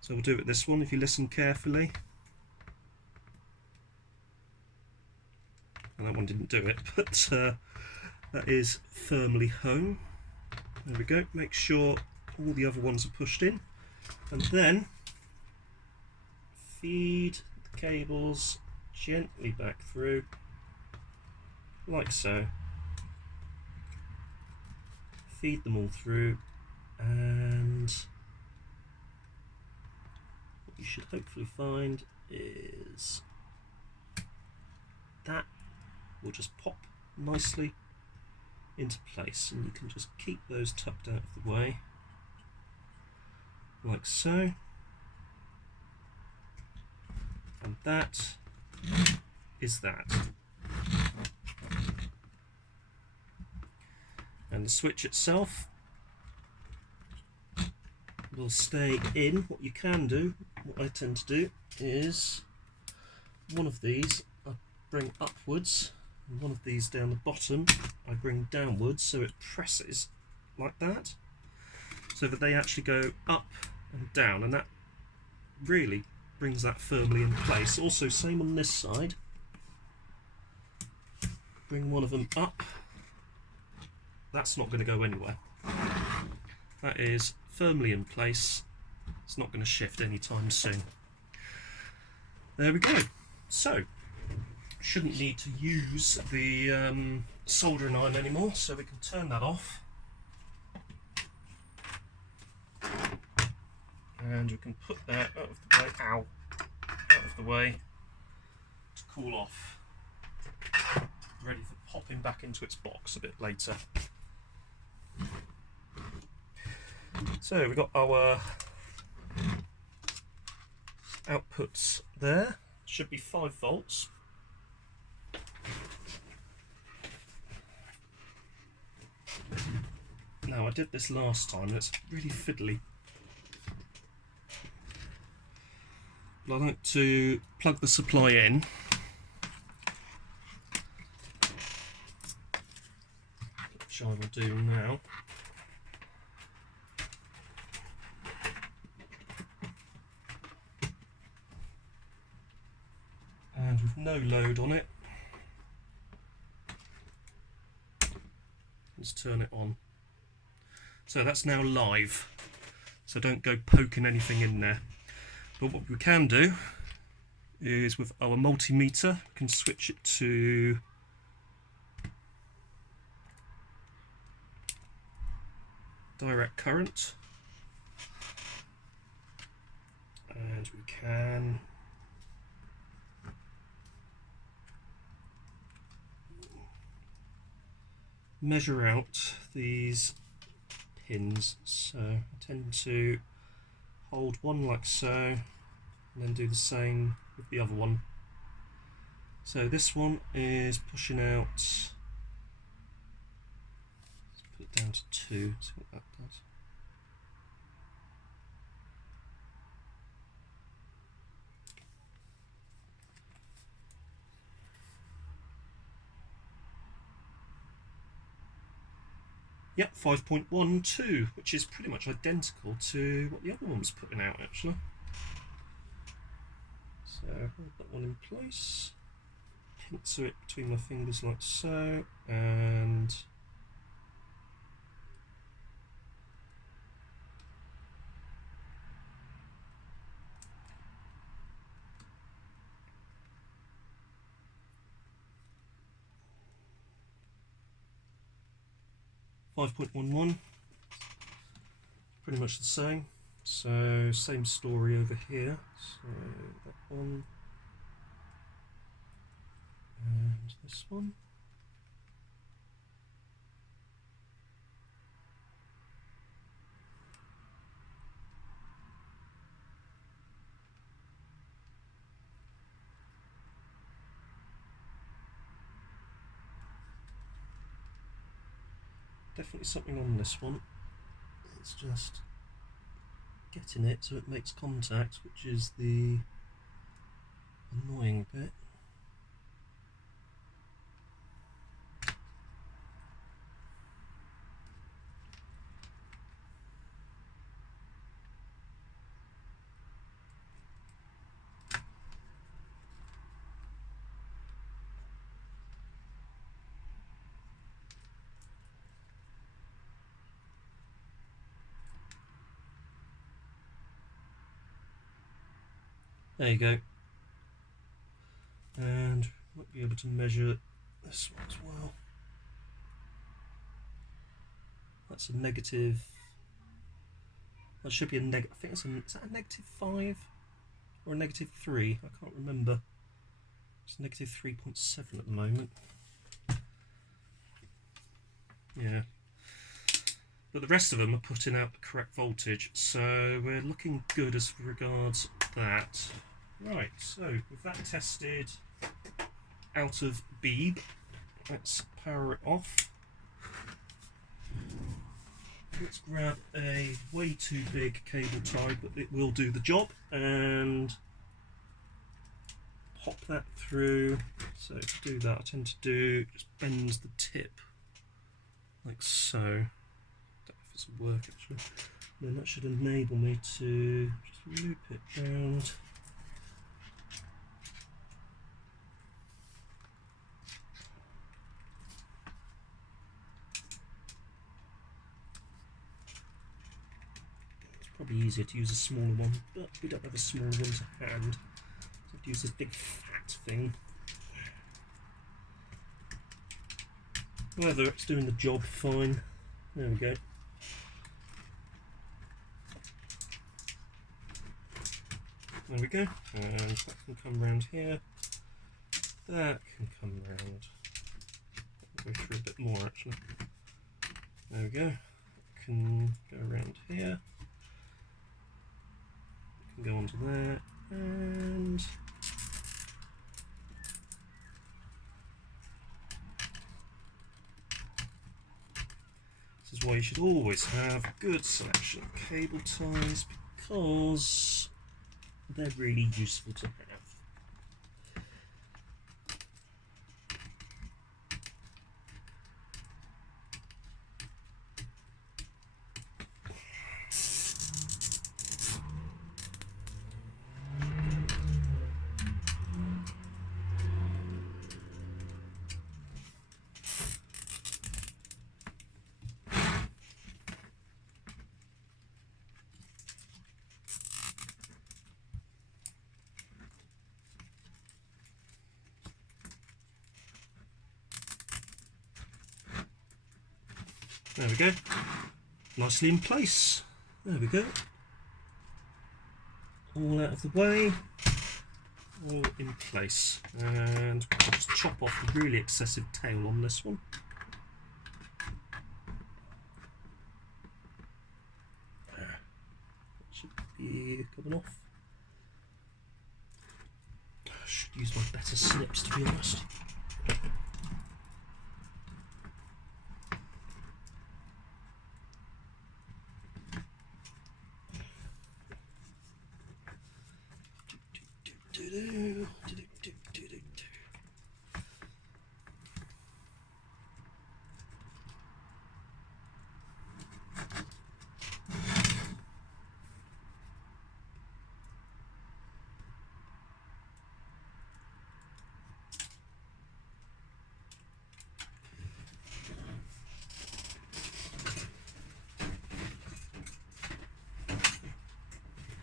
So we'll do it with this one if you listen carefully. And that one didn't do it, but that is firmly home. There we go. Make sure all the other ones are pushed in, and then feed the cables gently back through, like so. Feed them all through, and what you should hopefully find is that will just pop nicely into place, and you can just keep those tucked out of the way, like so. And that is that. And the switch itself will stay in. What you can do, what I tend to do, is one of these I bring upwards, and one of these down the bottom I bring downwards, so it presses like that, so that they actually go up and down, and that really brings that firmly in place. Also, same on this side. Bring one of them up. That's not going to go anywhere. That is firmly in place. It's not going to shift anytime soon. There we go. So, shouldn't need to use the soldering iron anymore, so we can turn that off. And we can put that out of the way, out of the way to cool off. Ready for popping back into its box a bit later. So we've got our outputs there. Should be 5 volts. Now, I did this last time and it's really fiddly. But I like to plug the supply in. Which I will do now. And with no load on it, let's turn it on. So that's now live, so don't go poking anything in there. But what we can do is with our multimeter, we can switch it to direct current, and we can measure out these pins. So I tend to hold one like so, and then do the same with the other one. So this one is pushing out, let's put it down to 2, see what that does. Yep, 5.12, which is pretty much identical to what the other one was putting out actually. So hold that one in place, pincer it between my fingers like so, and .11, pretty much the same. So same story over here. So that one and this one. Definitely something on this one. It's just getting it so it makes contact, which is the annoying bit. There you go. And might be able to measure this one as well. That's a negative. That should be a negative. I think it's is that a -5 or a -3? I can't remember. It's -3.7 at the moment. Yeah. But the rest of them are putting out the correct voltage, so we're looking good as regards that. Right, so with that tested out of Beeb, let's power it off. Let's grab a way too big cable tie, but it will do the job, and pop that through. So to do that, I tend to just bend the tip like so. Don't know if this will work actually. Then that should enable me to just loop it round. Probably easier to use a smaller one, but we don't have a smaller one to hand, so I have to use this big fat thing. However, it's doing the job fine. There we go. There we go. And that can come round here. That can come round. I'll go through a bit more actually. There we go. Can go around here. Go onto there, and this is why you should always have good selection of cable ties, because they're really useful to have. There we go, nicely in place. There we go, all out of the way, all in place. And I'll just chop off the really excessive tail on this one. That should be coming off. I should use my better snips, to be honest.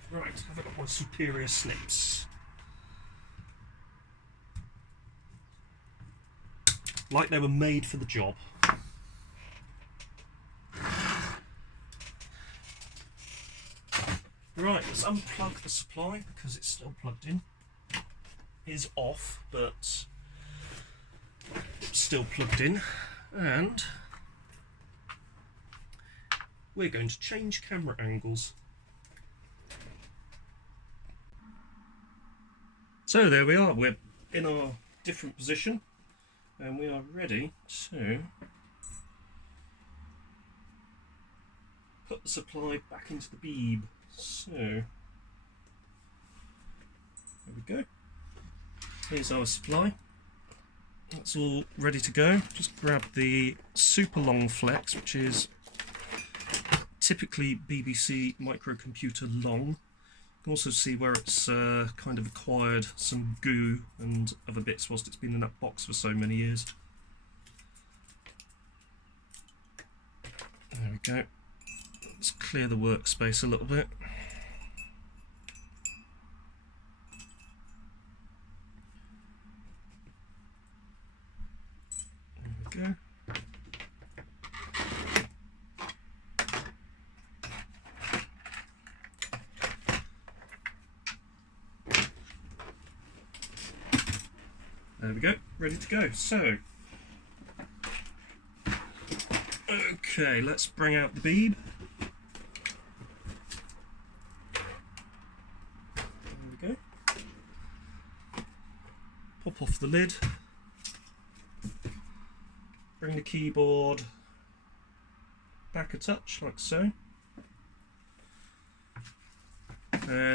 Right, have I got my superior snips? Like they were made for the job. Right, let's unplug the supply because it's still plugged in. It is off, but still plugged in, and we're going to change camera angles. So there we are, we're in our different position and we are ready to put the supply back into the Beeb. So there we go, here's our supply. That's all ready to go. Just grab the super long flex, which is typically BBC microcomputer long. You can also see where it's kind of acquired some goo and other bits whilst it's been in that box for so many years. There we go. Let's clear the workspace a little bit. There we go. There we go, ready to go. So, okay, let's bring out the Beeb. There we go. Pop off the lid. Bring the keyboard back a touch, like so.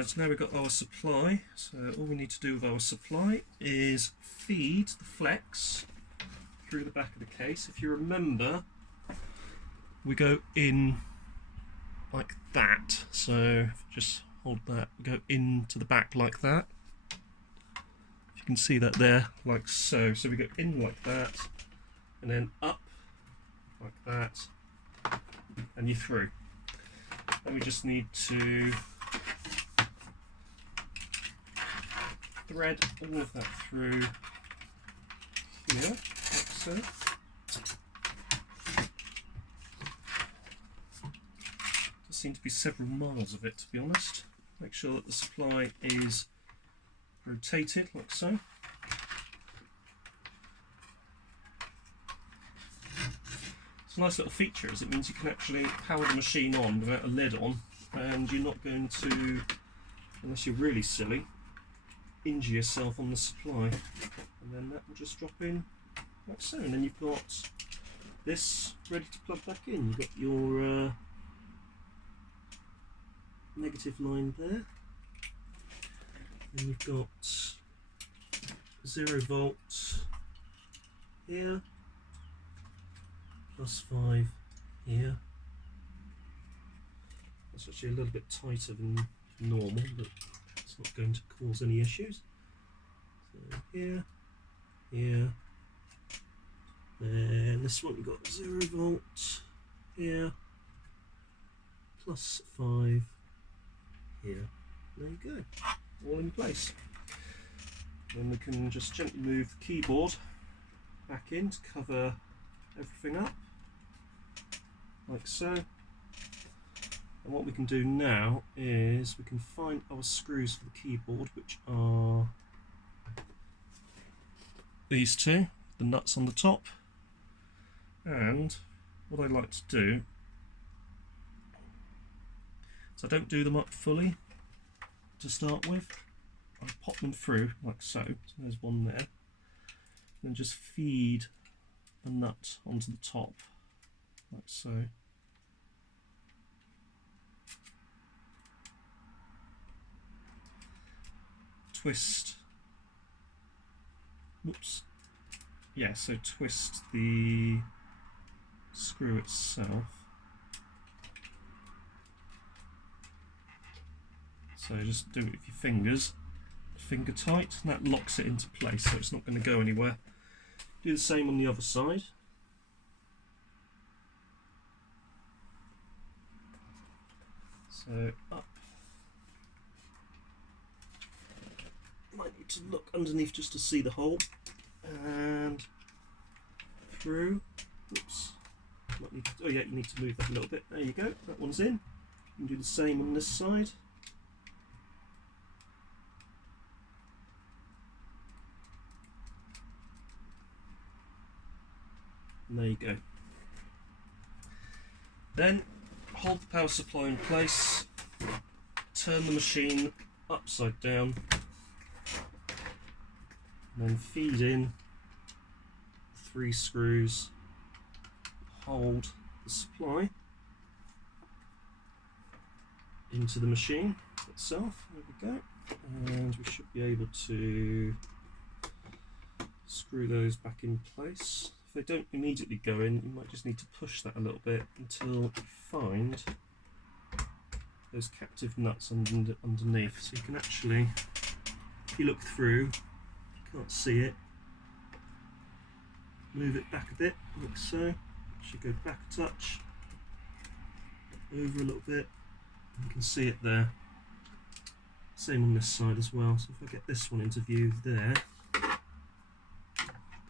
So now we've got our supply, so all we need to do with our supply is feed the flex through the back of the case. If you remember, we go in like that, so just hold that, we go into the back like that. You can see that there, like so. So we go in like that, and then up like that, and you're through. And we just need to thread all of that through here, like so. There seem to be several miles of it, to be honest. Make sure that the supply is rotated, like so. It's a nice little feature, as it means you can actually power the machine on without a lid on, and you're not going to, unless you're really silly, injure yourself on the supply. And then that will just drop in like so, and then you've got this ready to plug back in. You've got your negative line there, and you've got 0 volt here, +5 here. That's actually a little bit tighter than normal, but it's not going to cause any issues. So here, here, then this one you've got 0 volt here, +5 here. There you go, all in place. Then we can just gently move the keyboard back in to cover everything up, like so. And what we can do now is we can find our screws for the keyboard, which are these two, the nuts on the top. And what I like to do is I don't do them up fully to start with. I pop them through like so. So there's one there. And just feed the nut onto the top, like so. Twist, whoops, yeah, so twist the screw itself. So just do it with your fingers, finger tight, and that locks it into place, so it's not going to go anywhere. Do the same on the other side. So up. Might need to look underneath just to see the hole, and through. Oops. Might need to, oh yeah, you need to move that a little bit. There you go. That one's in. You can do the same on this side. And there you go. Then hold the power supply in place, turn the machine upside down, and then feed in 3 screws, hold the supply into the machine itself. There we go. And we should be able to screw those back in place. If they don't immediately go in, you might just need to push that a little bit until you find those captive nuts underneath. So you can actually, if you look through, you can't see it, move it back a bit, like so. It should go back a touch, over a little bit, you can see it there. Same on this side as well. So if I get this one into view there,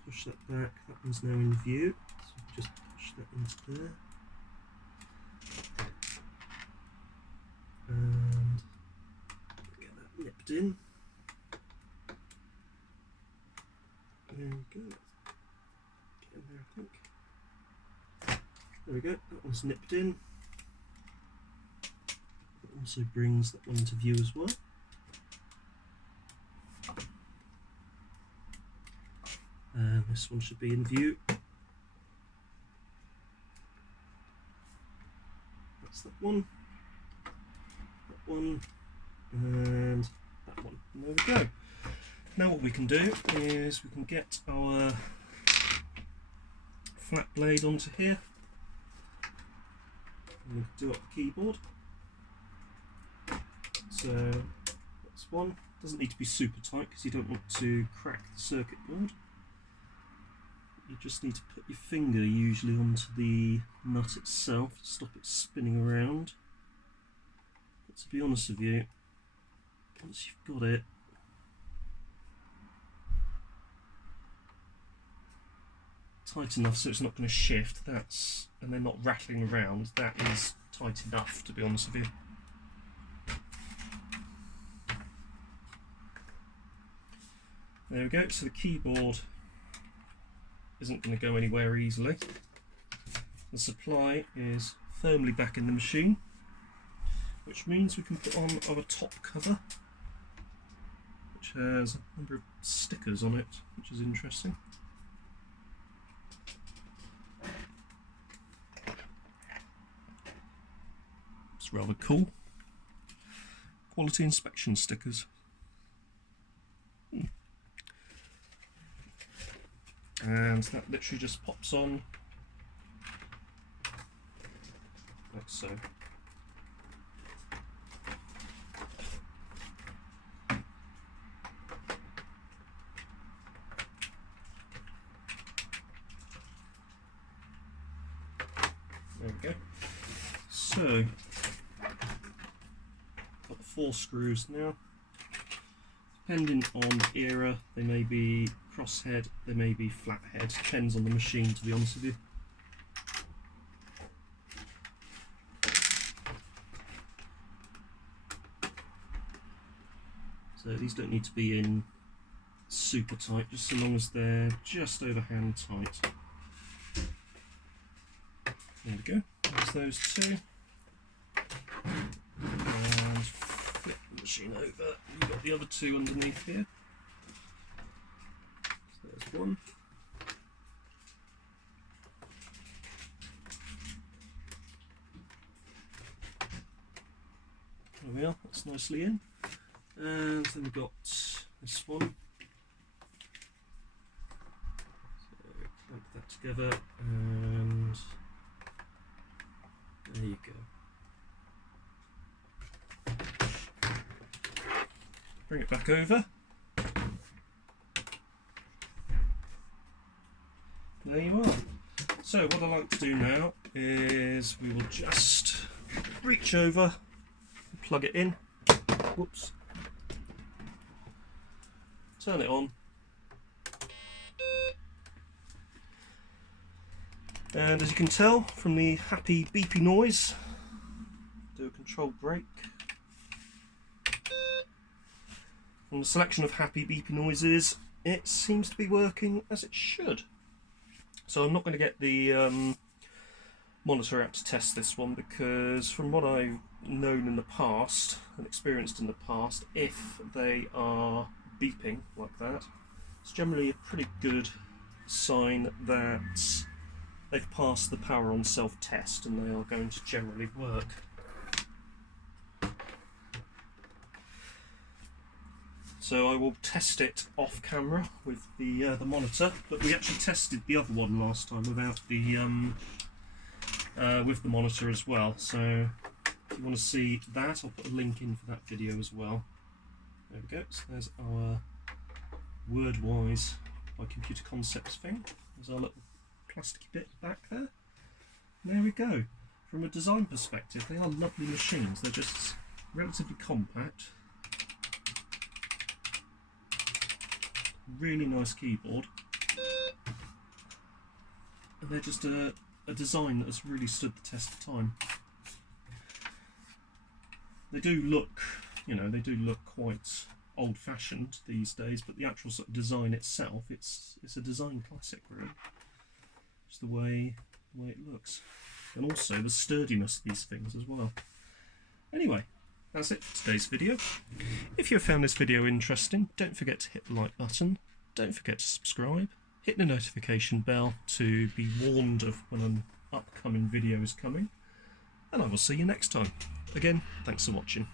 push that back, that one's now in view. So just push that into there. And get that nipped in. There we go. Get in there, I think. There we go, that one's nipped in. That also brings that one into view as well. And this one should be in view. That's that one, and that one. And there we go. Now what we can do is we can get our flat blade onto here. And we can do up the keyboard. So that's one. Doesn't need to be super tight because you don't want to crack the circuit board. You just need to put your finger usually onto the nut itself to stop it spinning around. But to be honest with you, once you've got it, tight enough so it's not going to shift, and they're not rattling around, that is tight enough, to be honest with you. There we go, so the keyboard isn't going to go anywhere easily. The supply is firmly back in the machine, which means we can put on our top cover, which has a number of stickers on it, which is interesting. It's rather cool. Quality inspection stickers. And that literally just pops on like so. There we go. So, got the 4 screws now. Depending on era, they may be crosshead, they may be flathead, depends on the machine, to be honest with you. So these don't need to be in super tight, just so long as they're just over hand tight. There we go, there's those 2. And flip the machine over, you've got the other 2 underneath here. So there's one. There we are, that's nicely in. And then we've got this one. So clamp that together and there you go. Bring it back over. There you are. So what I like to do now is we will just reach over and plug it in. Whoops. Turn it on. And as you can tell from the happy beepy noise, do a controlled brake. From the selection of happy beepy noises, it seems to be working as it should. So I'm not going to get the monitor out to test this one, because from what I've known in the past and experienced in the past, if they are beeping like that, it's generally a pretty good sign that they've passed the power on self-test and they are going to generally work. So I will test it off camera with the monitor, but we actually tested the other one last time without the with the monitor as well. So if you want to see that, I'll put a link in for that video as well. There we go. So there's our Wordwise by Computer Concepts thing. There's our little plasticky bit back there. And there we go. From a design perspective, they are lovely machines. They're just relatively compact. Really nice keyboard. And they're just a design that has really stood the test of time. They do look, you know, they do look quite old-fashioned these days, but the actual sort of design itself, it's a design classic, really. Just the way it looks, and also the sturdiness of these things as well. Anyway, that's it for today's video. If you have found this video interesting, don't forget to hit the like button, don't forget to subscribe, hit the notification bell to be warned of when an upcoming video is coming, and I will see you next time. Again, thanks for watching.